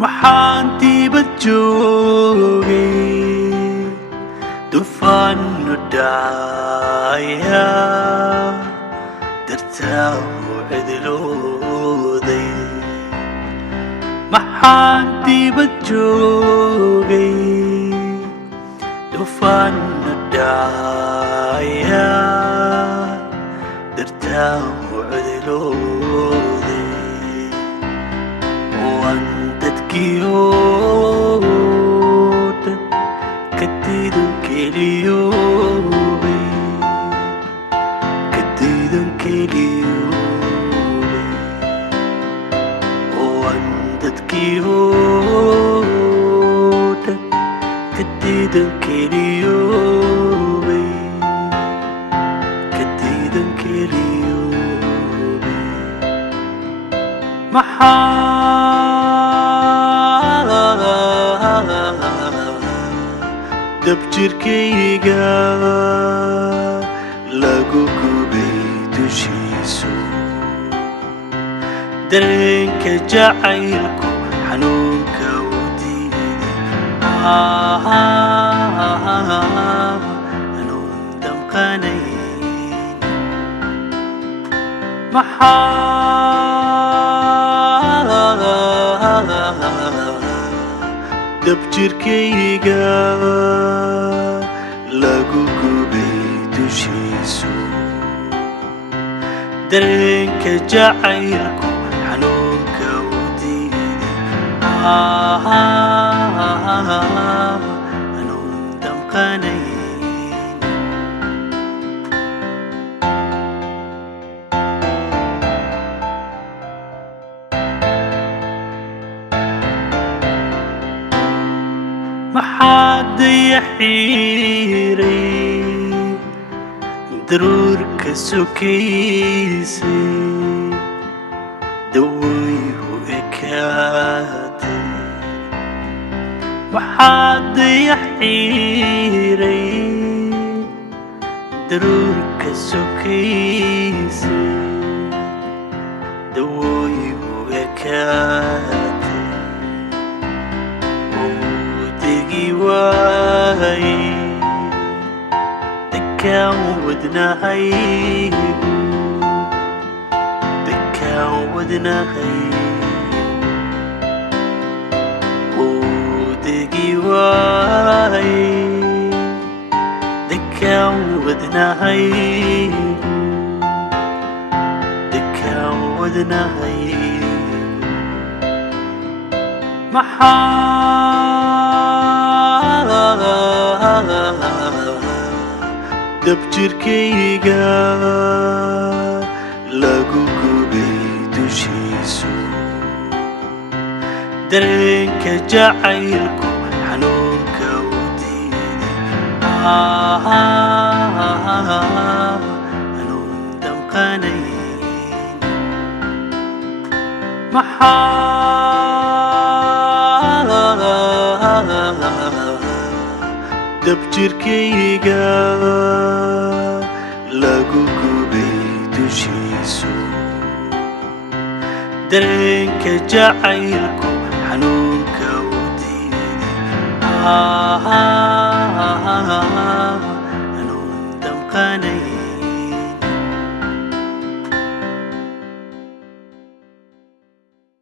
maxaantiiba joogay dufaan nu dhacaya dartaa u cidlooday maxaantiiba joogay dufaan nu dhacaya dartaa u cidlooday Kiyoda katidun keliyobe katidun keliyobe Oandad kiyoda katidun keliyobe katidun keliyobe dabjirkayga lagu gubay dushiisu dareenka jacaylku xanuunka u diiday hanuun damqanayn dabjirkayga lagu gubay dushiisu dareenka jacaylku xanuunka u diiday hanuun damqanayn maxaad yaxiiray daruurka sokaysay dawayhu ekaatay maxaad yaxiiray daruurka sokaysay dawayhu ekaatay دكان ودناهي ودقي واي دكان ودناهي dabjirkayga lagu gubay dushiisu dareenka jacaylku xanuunka u diiday hanuun damqanayn dabjirkayga lagu gubay dushiisu dareenka jacaylku xanuunka u diiday hanuun damqanayn